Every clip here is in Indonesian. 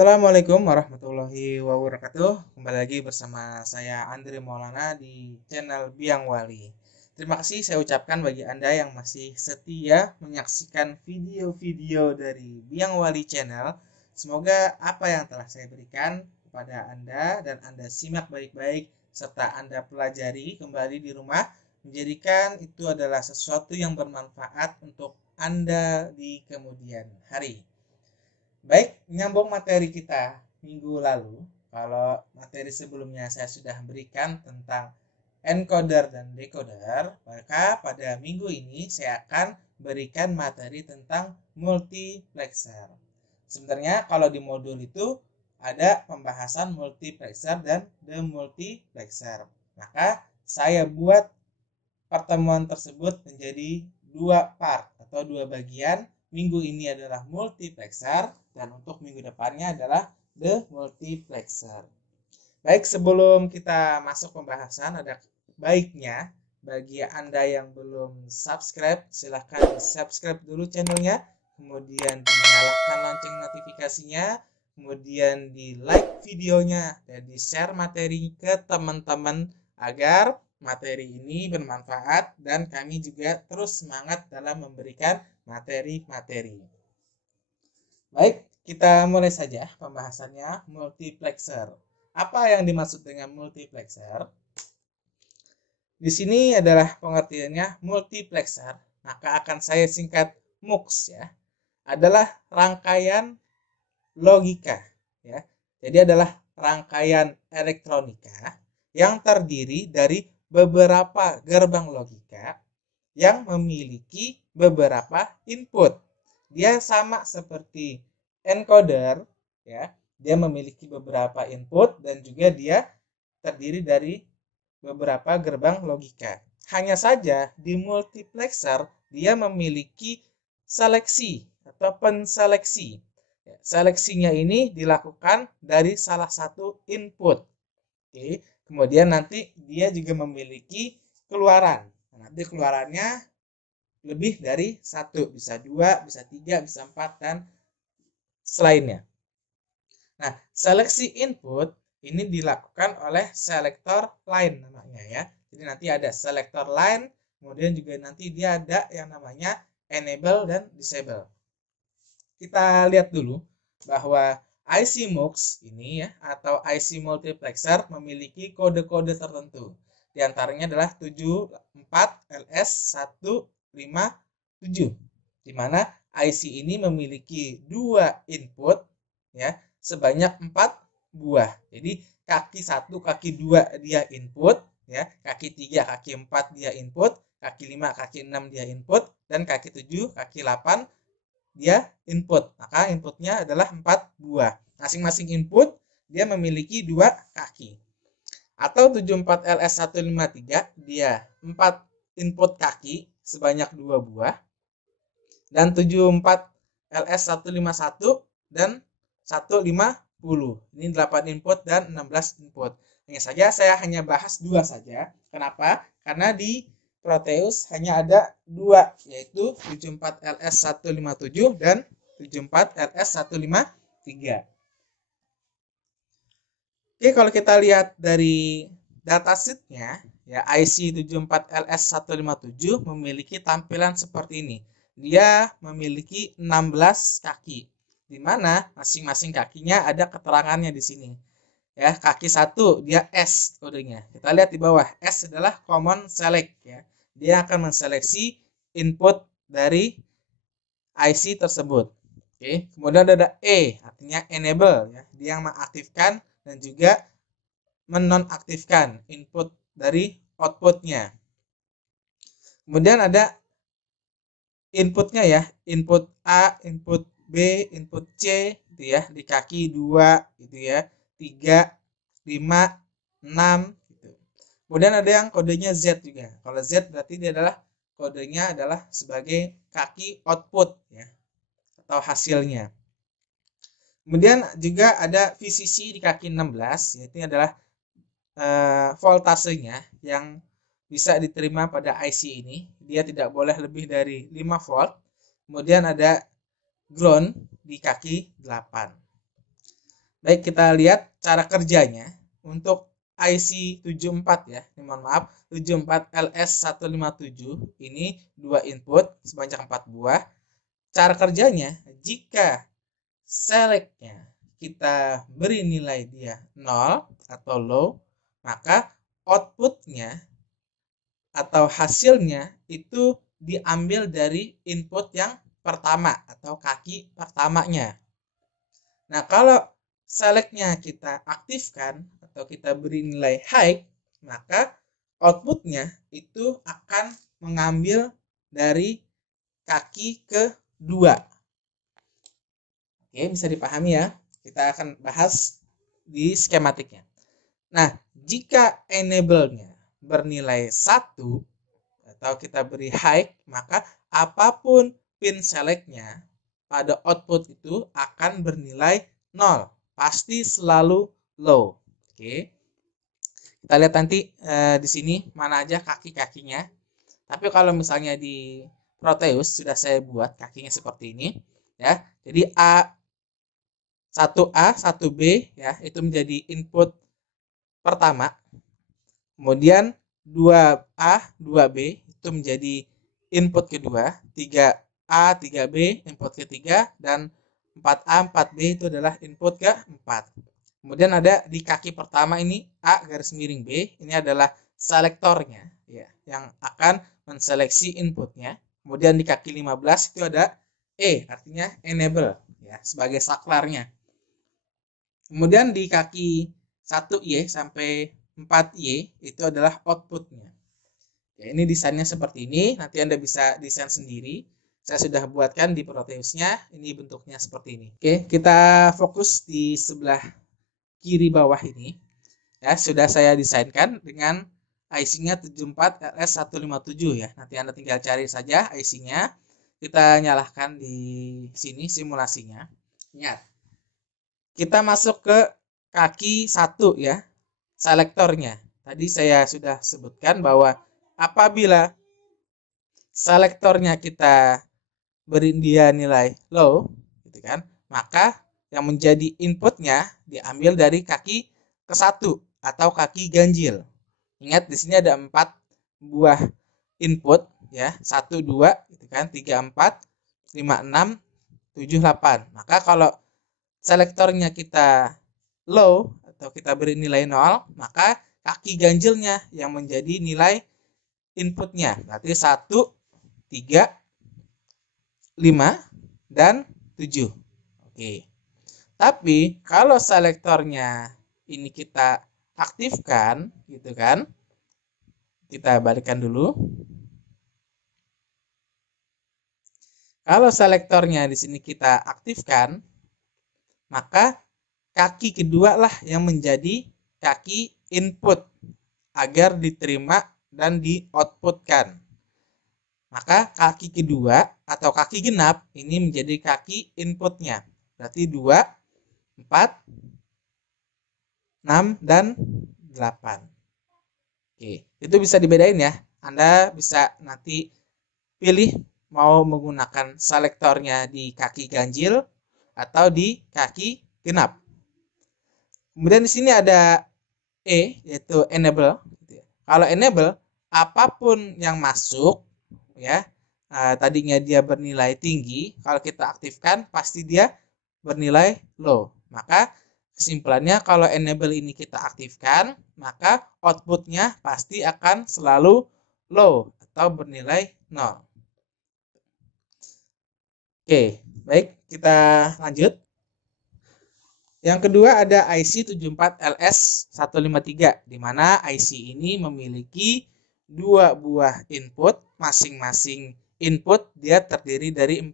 Assalamualaikum warahmatullahi wabarakatuh. Kembali lagi bersama saya Andre Maulana di channel Biang Wali. Terima kasih saya ucapkan bagi Anda yang masih setia menyaksikan video-video dari Biang Wali channel. Semoga apa yang telah saya berikan kepada Anda dan Anda simak baik-baik serta Anda pelajari kembali di rumah, menjadikan itu adalah sesuatu yang bermanfaat untuk Anda di kemudian hari. Baik, menyambung materi kita minggu lalu. Kalau materi sebelumnya saya sudah berikan tentang encoder dan decoder, maka pada minggu ini saya akan berikan materi tentang multiplexer. Sebenarnya kalau di modul itu ada pembahasan multiplexer dan demultiplexer. Maka saya buat pertemuan tersebut menjadi dua part atau dua bagian. Minggu ini adalah multiplexer dan untuk minggu depannya adalah demultiplexer. Baik, sebelum kita masuk pembahasan, ada baiknya bagi Anda yang belum subscribe, silahkan subscribe dulu channelnya, kemudian dinyalakan lonceng notifikasinya, kemudian di like videonya dan di share materi ke teman-teman agar materi ini bermanfaat dan kami juga terus semangat dalam memberikan materi-materi. Baik, kita mulai saja pembahasannya multiplexer. Apa yang dimaksud dengan multiplexer? Di sini adalah pengertiannya multiplexer, maka akan saya singkat MUX ya. Adalah rangkaian logika ya. Jadi adalah rangkaian elektronika yang terdiri dari beberapa gerbang logika yang memiliki beberapa input. Dia sama seperti encoder ya. Dia memiliki beberapa input dan juga dia terdiri dari beberapa gerbang logika. Hanya saja di multiplexer dia memiliki seleksi atau penseleksi. Seleksinya ini dilakukan dari salah satu input. Oke. Kemudian nanti dia juga memiliki keluaran. Nanti keluarannya lebih dari satu, bisa dua, bisa tiga, bisa empat, dan selainnya. Nah, seleksi input ini dilakukan oleh selektor line namanya ya. Jadi nanti ada selektor line, kemudian juga nanti dia ada yang namanya enable dan disable. Kita lihat dulu bahwa IC MUX ini ya atau IC multiplexer memiliki kode-kode tertentu. Di antaranya adalah 74LS157, di mana IC ini memiliki dua input ya sebanyak 4 buah. Jadi kaki 1, kaki 2 dia input ya, kaki 3, kaki 4 dia input, kaki 5, kaki 6 dia input, dan kaki 7, kaki 8 dia input. Maka inputnya adalah 4 buah. Masing-masing input dia memiliki dua kaki. Atau 74LS153 dia 4 input kaki sebanyak 2 buah. Dan 74LS151 dan 150. Ini 8 input dan 16 input. Hanya saja saya hanya bahas 2 saja. Kenapa? Karena di Proteus hanya ada 2, yaitu 74LS157 dan 74LS153. Oke, kalau kita lihat dari datasheetnya, ya IC 74LS157 memiliki tampilan seperti ini. Dia memiliki 16 kaki, di mana masing-masing kakinya ada keterangannya di sini. Ya, kaki 1 dia S kodenya. Kita lihat di bawah, S adalah common select ya. Dia akan menseleksi input dari IC tersebut. Oke, kemudian ada E, artinya enable ya. Dia yang mengaktifkan dan juga menonaktifkan input dari outputnya. Kemudian ada inputnya ya, input A, input B, input C gitu ya, di kaki 2 gitu ya, 3, 5, 6 gitu. Kemudian ada yang kodenya Z juga. Kalau Z berarti dia adalah kodenya adalah sebagai kaki output ya atau hasilnya. Kemudian juga ada VCC di kaki 16, yaitu adalah voltasenya yang bisa diterima pada IC ini. Dia tidak boleh lebih dari 5 volt. Kemudian ada ground di kaki 8. Baik, kita lihat cara kerjanya untuk IC 74 ya. Ini mohon maaf, 74 LS157 ini 2 input sebanyak 4 buah. Cara kerjanya, jika selectnya kita beri nilai dia 0 atau low, maka outputnya atau hasilnya itu diambil dari input yang pertama atau kaki pertamanya. Nah, kalau selectnya kita aktifkan atau kita beri nilai high, maka outputnya itu akan mengambil dari kaki kedua. Oke, bisa dipahami ya. Kita akan bahas di skematiknya. Nah, jika enable-nya bernilai 1 atau kita beri high, maka apapun pin select-nya pada output itu akan bernilai 0. Pasti selalu low. Oke. Kita lihat nanti di sini mana aja kaki-kakinya. Tapi kalau misalnya di Proteus sudah saya buat kakinya seperti ini ya. Jadi A 1A, 1B ya, itu menjadi input pertama. Kemudian 2A, 2B itu menjadi input kedua, 3A, 3B input ketiga, dan 4A, 4B itu adalah input keempat. Kemudian ada di kaki pertama ini A garis miring B, ini adalah selektornya ya, yang akan menseleksi inputnya. Kemudian di kaki 15 itu ada E, artinya enable ya, sebagai saklarnya. Kemudian di kaki 1Y sampai 4Y itu adalah outputnya. Ya, ini desainnya seperti ini. Nanti Anda bisa desain sendiri. Saya sudah buatkan di Proteusnya. Ini bentuknya seperti ini. Oke, kita fokus di sebelah kiri bawah ini. Ya, sudah saya desainkan dengan IC-nya 74 LS157 ya. Nanti Anda tinggal cari saja IC-nya. Kita nyalakan di sini simulasinya. Ingat, kita masuk ke kaki 1 ya, selektornya. Tadi saya sudah sebutkan bahwa apabila selektornya kita beri dia nilai low, gitu kan, maka yang menjadi inputnya diambil dari kaki ke-1 atau kaki ganjil. Ingat di sini ada 4 buah input ya, 1 2 gitu kan, 3 4 5 6 7 8. Maka kalau selektornya kita low atau kita beri nilai 0, maka kaki ganjilnya yang menjadi nilai inputnya. Berarti 1, 3, 5, dan 7. Oke. Tapi kalau selektornya ini kita aktifkan, gitu kan. Kita balikkan dulu. Kalau selektornya di sini kita aktifkan, maka kaki kedua lah yang menjadi kaki input agar diterima dan di-outputkan. Maka kaki kedua atau kaki genap ini menjadi kaki inputnya. Berarti 2, 4, 6, dan 8. Oke, itu bisa dibedain ya. Anda bisa nanti pilih mau menggunakan selektornya di kaki ganjil atau di kaki genap. Kemudian di sini ada E, yaitu enable. Kalau enable, apapun yang masuk, ya, tadinya dia bernilai tinggi, kalau kita aktifkan pasti dia bernilai low. Maka kesimpulannya kalau enable ini kita aktifkan, maka outputnya pasti akan selalu low atau bernilai 0. Oke, baik, kita lanjut. Yang kedua ada IC 74LS153, di mana IC ini memiliki 2 buah input, masing-masing input dia terdiri dari 4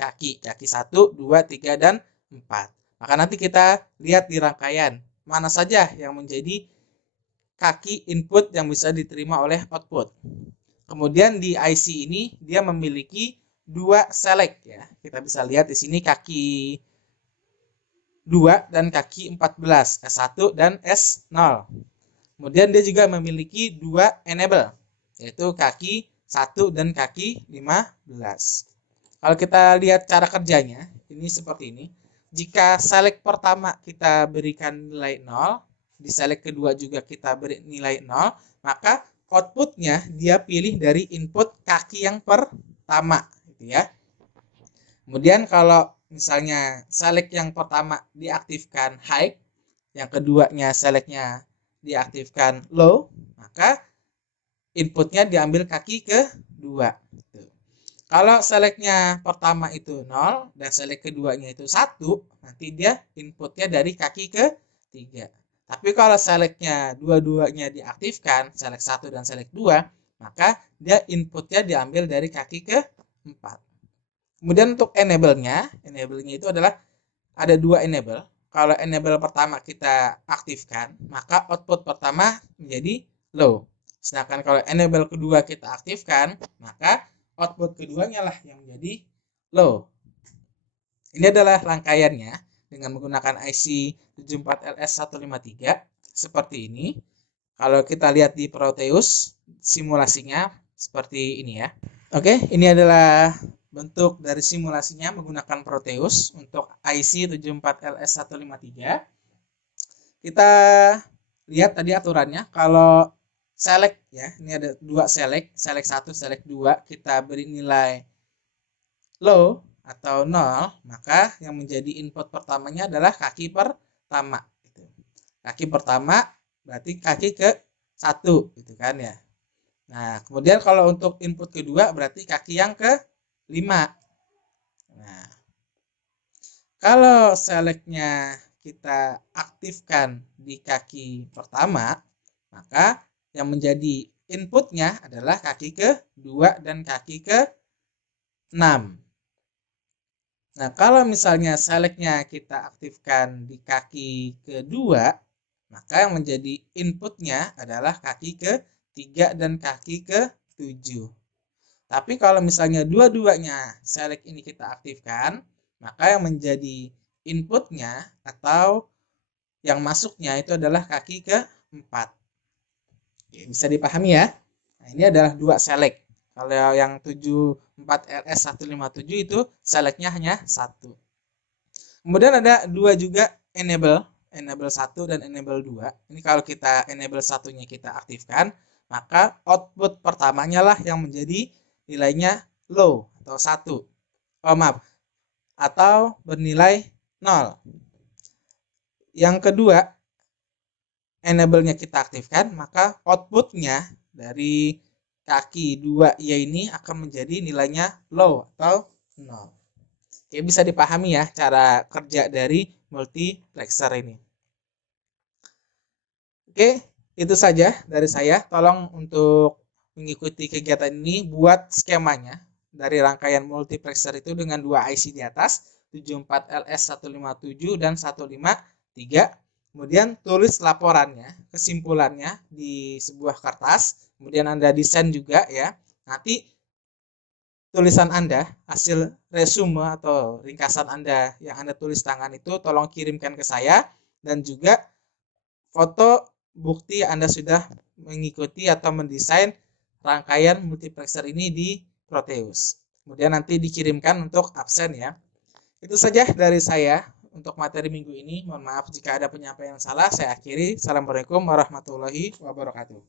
kaki. Kaki 1, 2, 3, dan 4. Maka nanti kita lihat di rangkaian mana saja yang menjadi kaki input yang bisa diterima oleh output. Kemudian di IC ini dia memiliki 2 select ya. Kita bisa lihat di sini kaki 2 dan kaki 14, S1 dan S0. Kemudian dia juga memiliki 2 enable, yaitu kaki 1 dan kaki 15. Kalau kita lihat cara kerjanya, ini seperti ini. jika select pertama kita berikan nilai 0, di select kedua juga kita beri nilai 0, maka outputnya dia pilih dari input kaki yang pertama, gitu ya. Kemudian kalau misalnya select yang pertama diaktifkan high, yang keduanya selectnya diaktifkan low, maka inputnya diambil kaki kedua. Kalau selectnya pertama itu 0 dan select keduanya itu 1, nanti dia inputnya dari kaki ketiga. Tapi kalau selectnya dua-duanya diaktifkan, select 1 dan select 2, maka dia inputnya diambil dari kaki keempat. Kemudian untuk enable-nya itu adalah ada dua enable. Kalau enable pertama kita aktifkan, maka output pertama menjadi low. Sedangkan kalau enable kedua kita aktifkan, maka output keduanya lah yang menjadi low. Ini adalah rangkaiannya dengan menggunakan IC 74LS153 seperti ini. Kalau kita lihat di Proteus, simulasinya seperti ini ya. Oke, ini adalah bentuk dari simulasinya menggunakan Proteus untuk IC 74LS153. Kita lihat tadi aturannya. Kalau select ya, ini ada dua select 1, select 2, kita beri nilai low atau 0, maka yang menjadi input pertamanya adalah kaki pertama. Kaki pertama berarti kaki ke 1, gitu kan ya. Nah, kemudian kalau untuk input kedua berarti kaki yang ke 5. Nah, kalau selectnya kita aktifkan di kaki pertama, maka yang menjadi inputnya adalah kaki ke-2 dan kaki ke-6. Nah, kalau misalnya selectnya kita aktifkan di kaki kedua, maka yang menjadi inputnya adalah kaki ke-3 dan kaki ke-7. Tapi kalau misalnya dua-duanya select ini kita aktifkan, maka yang menjadi inputnya atau yang masuknya itu adalah kaki ke-4. Bisa dipahami ya? Nah, ini adalah dua select. Kalau yang 74LS157 itu selectnya hanya 1. Kemudian ada dua juga enable 1 dan enable 2. Ini kalau kita enable satunya kita aktifkan, maka output pertamanya lah yang menjadi nilainya low atau 1. Atau bernilai 0. Yang kedua, enable-nya kita aktifkan, maka outputnya dari kaki 2Y ini akan menjadi nilainya low atau 0. Oke, bisa dipahami ya cara kerja dari multiplexer ini. Oke, itu saja dari saya. Tolong untuk mengikuti kegiatan ini, buat skemanya dari rangkaian multiplexer itu dengan dua IC di atas, 74LS157 dan 153. Kemudian tulis laporannya, kesimpulannya di sebuah kertas. Kemudian Anda desain juga ya. Nanti tulisan Anda, hasil resume atau ringkasan Anda yang Anda tulis tangan itu tolong kirimkan ke saya, dan juga foto bukti Anda sudah mengikuti atau mendesain rangkaian multiplexer ini di Proteus. Kemudian nanti dikirimkan untuk absen ya. Itu saja dari saya untuk materi minggu ini. Mohon maaf jika ada penyampaian salah. Saya akhiri. Assalamualaikum warahmatullahi wabarakatuh.